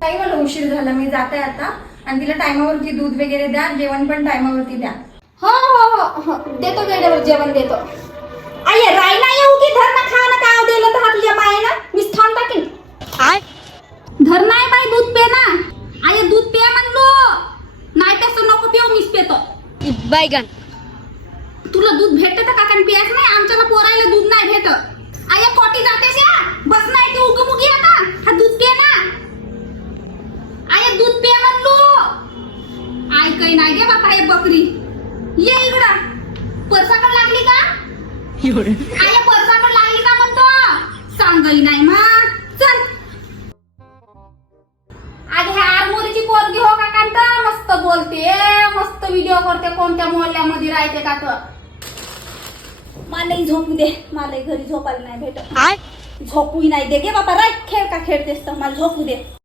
काही मला उशीर झाला, मी जाते आता. आणि तिला टायमावरती दूध वगैरे द्या, जेवण पण टायमावरती द्या. हो हो हो हो देतो, वेळेवर जेवण देतो. आये राय ना येऊ की धर ना खा ना, काय दिलं तर तुझ्या मायेनं मीच थांब टाकीन. काय धर नाही बाई दूध पे ना. आये दूध पे म्हणलो, नाही तसं नको पिऊ, मीच पेतो. बैगन तुला दूध भेटत का काकन पियाच नाही, आमच्याला पोरायला दूध नाही भेटत. आये पोटी जातेस या, बस नाही ती उगमुगी आता. हा दूध पे ना. आये दूध पे म्हणलो. ऐकई नाही गे बापा हे बकरी. ये इकडं. परसाकड लागली का? आये परसाकड लागली का म्हणतो. सांगई नाही मा. चल. आधी ह्या आरमोरीची पोरगी हो का कांता, मस्त बोलते, मस्त व्हिडिओ करते, कोणत्या मोहल्ल्यामध्ये राहते का तर. मलाही झोपू दे, मलाही घरी झोपायला नाही भेटत. काय झोपूही नाही दे गे बापा, राय खेळ का खेळतेस तर मला झोपू दे.